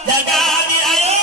Jaga di ayo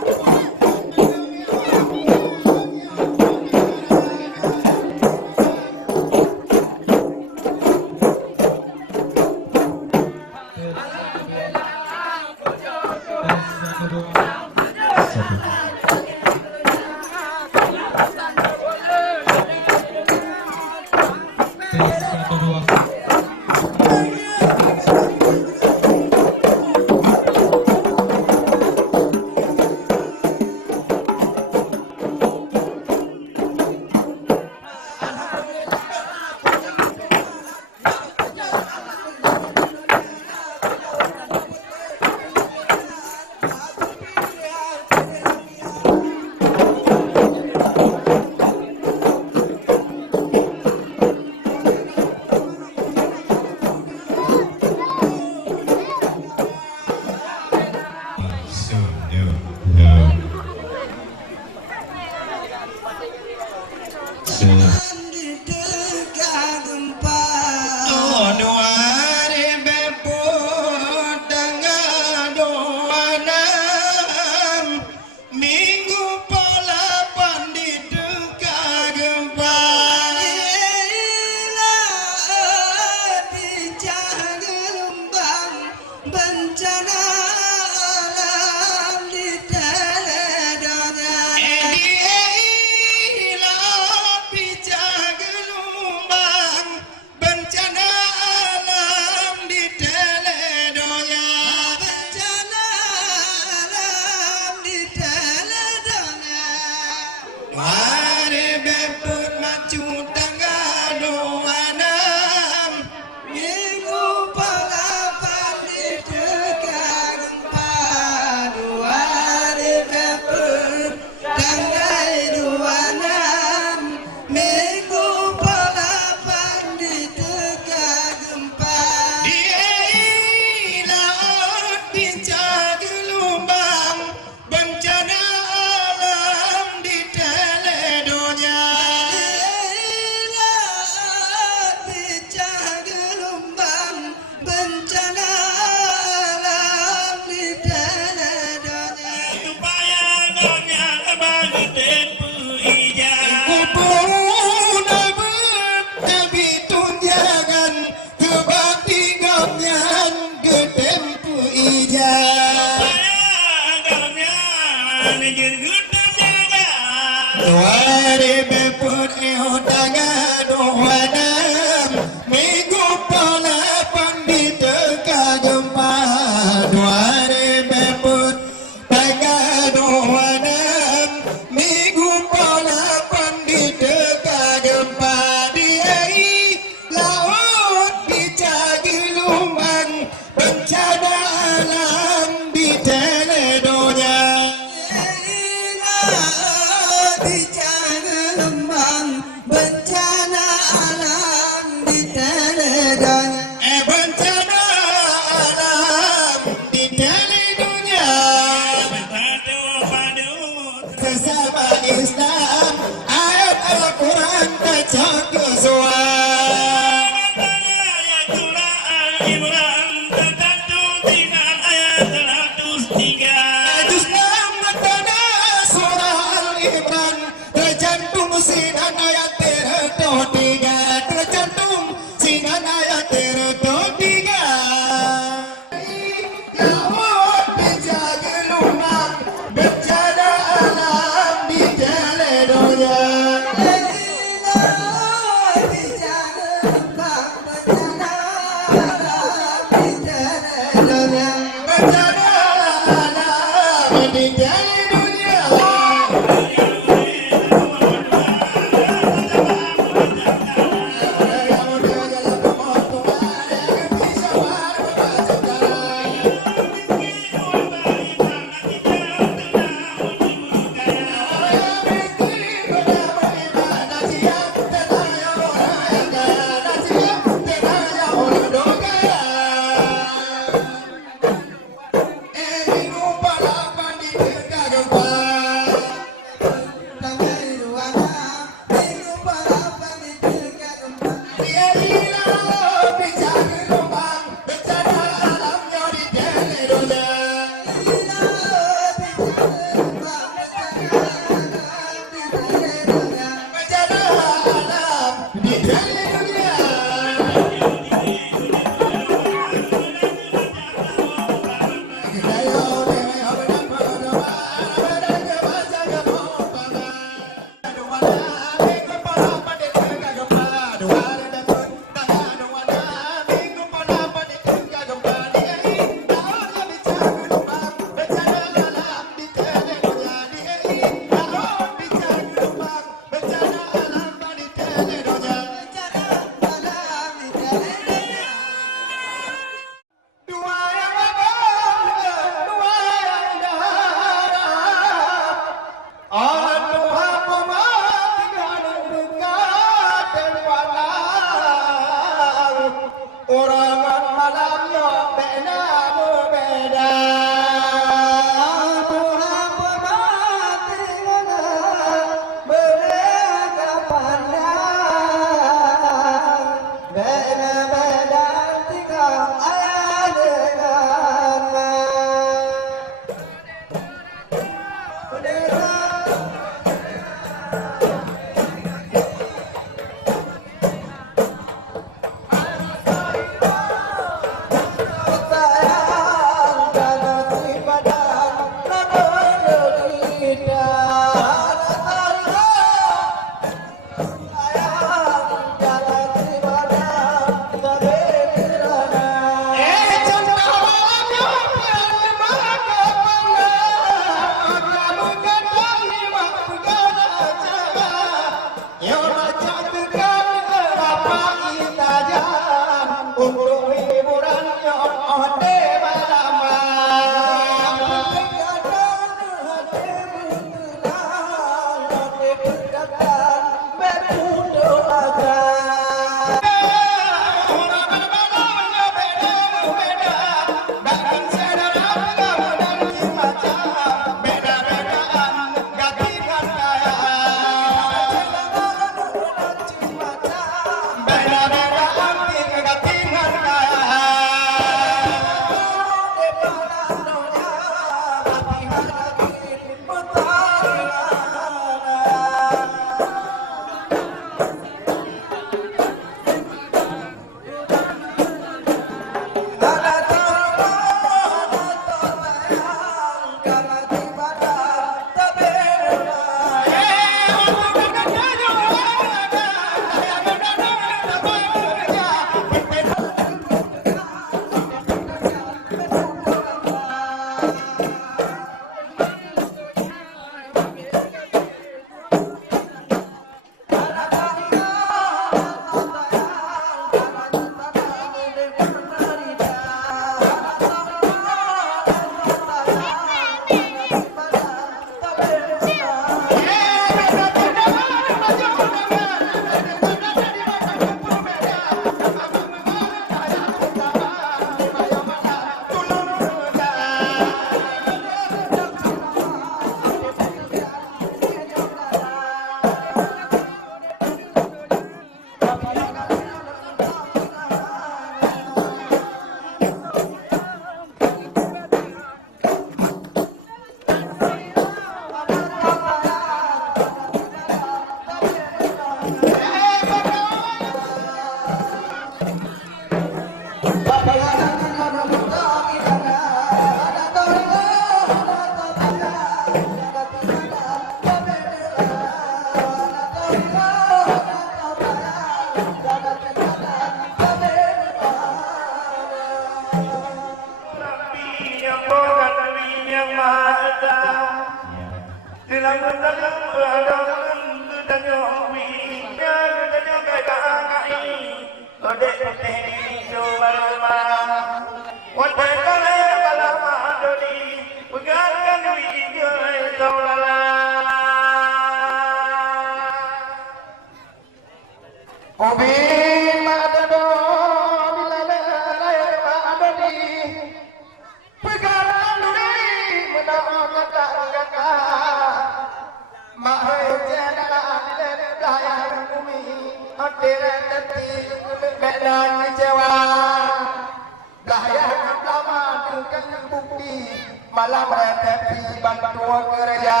malam retepi bantu kerja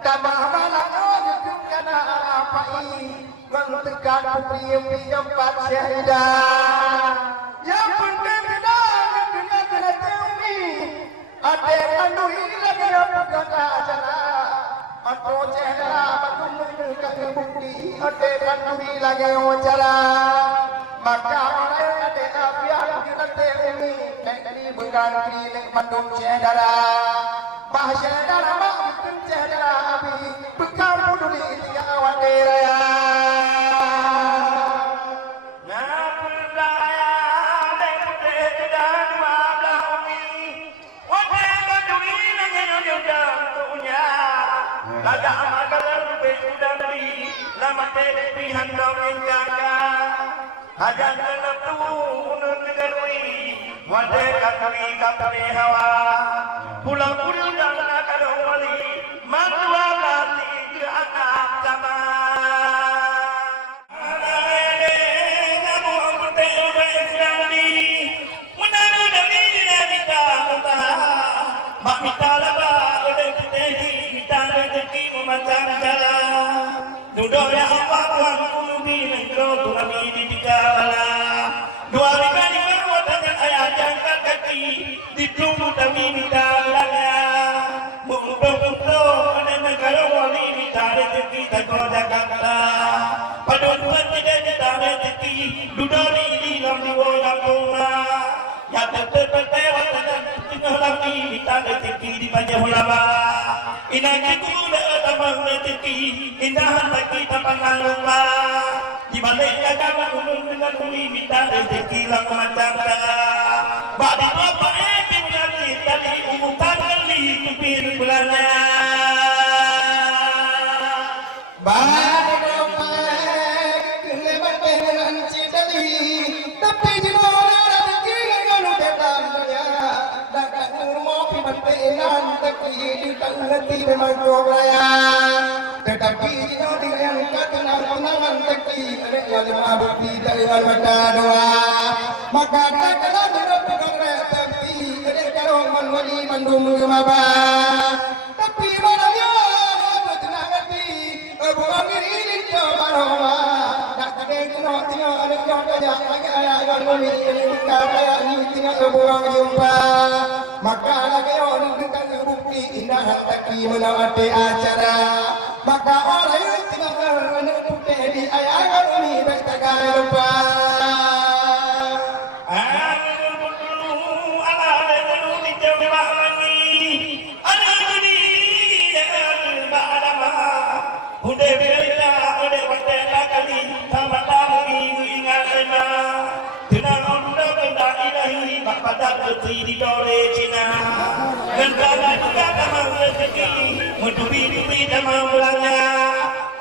tambah malam kena apai ngentekan putri empat syahidah yang penting kena teumi ada kandui lagi apa acara atau cahaya batu mendekat bukti ada kandui lagi acara maka orang ada biar kita teumi ini bukan klinik mandum cedera bahasa cedera bukan cedera api bukan peduli tiga awan deraya Ada amalan berudari, lama terpihan kau menjaga. Ada dalam tubuh negeri, wadah kami hawa. Pulang dalam kadawali, matua lali ke anak zaman. Ada kamu bertemu sekali, menaruh dari dinamika mutah, mak minta laba oleh putih. Macam jalan, duduk yang apa Tuhan kulubi menggro Tuhan di dikala. Dua kali perbuatan ayat jangkat kaki di tunggu kami minta ulangnya. Mumpung pada negara wali minta rezeki tak kau Jakarta. Pada Tuhan tidak minta rezeki duduk di dalam diwoyang rumah. Ya tertewa dan tengah lagi minta rezeki di panjang ulama. Inai kita tamang rezeki indah kita pandang lupa di balik agama ulun dengan umi minta rezeki lang macam badi apa menjadi tadi umutan kali tupir bulannya badi apa kelebat dengan citali tapi jinola rezeki kalau datang dia dagang rumah pimantenan tapi di tangan memang raya tetapi jino diangkat dengan penangan teki yang mabukti dari almata doa maka katalah berpegang tapi kalau menwali mandum gemaba tapi malahnya bertenang hati buang diri coba roha tak ada tengok ada yang banyak lagi ayat mami kaya ni tengok buang jumpa maka lagi orang dengan bukti indah taki menawati acara maka orang yang tinggal menepuk di ayat kami baik tak lupa pada putri di dole Cina negara juga tamang rezeki menubi tamang belanja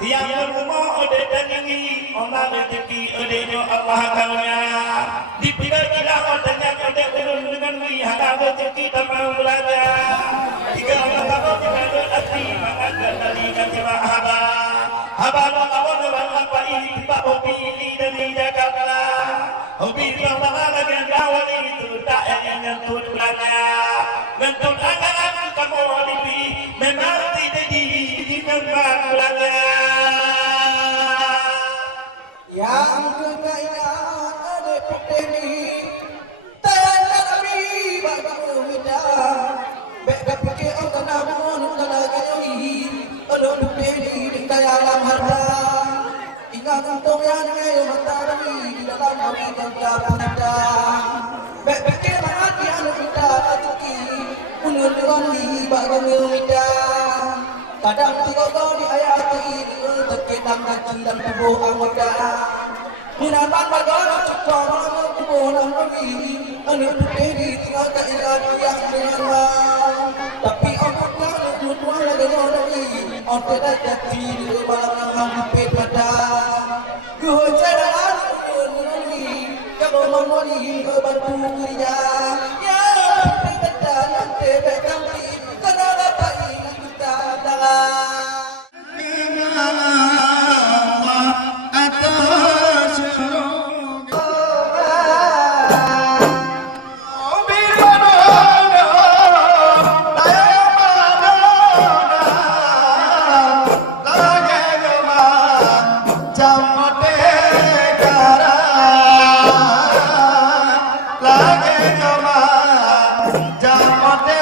tiap rumah ada tanyangi orang rezeki ada nyo Allah kaunya dipila-pila odanya ada ulun dengan wi ada rezeki tamang belanja tiga orang dengan hati mengangkat dari kata haba lawan apa ini Pak Obi ini dari Jakarta Obi Allah lagi awal itu tak yang ngentut belanya ngentut angan kamu lipi memang tidak dengan belanya yang kekaya ada petani tetapi bagi muda baik fikir orang namun lagi kalau petani dengan alam harta ingat untuk yang ngayo matahari di dalam hati dan dalam nada. Bekir hati anu kita acuki, unur Sirani bagai mita kadang tiga di ayati terkenang hati dan tubuh anggota minapan bagai cekor malam tubuh dan bagi anu putih di tengah kairan yang dengan tapi amatlah dua lagi lagi orang tidak jati di malam hampir pada gue cerah lagi kalau mengoni bantu kerja ya kita nanti berganti karena bayi kita dalam Lage kama jamote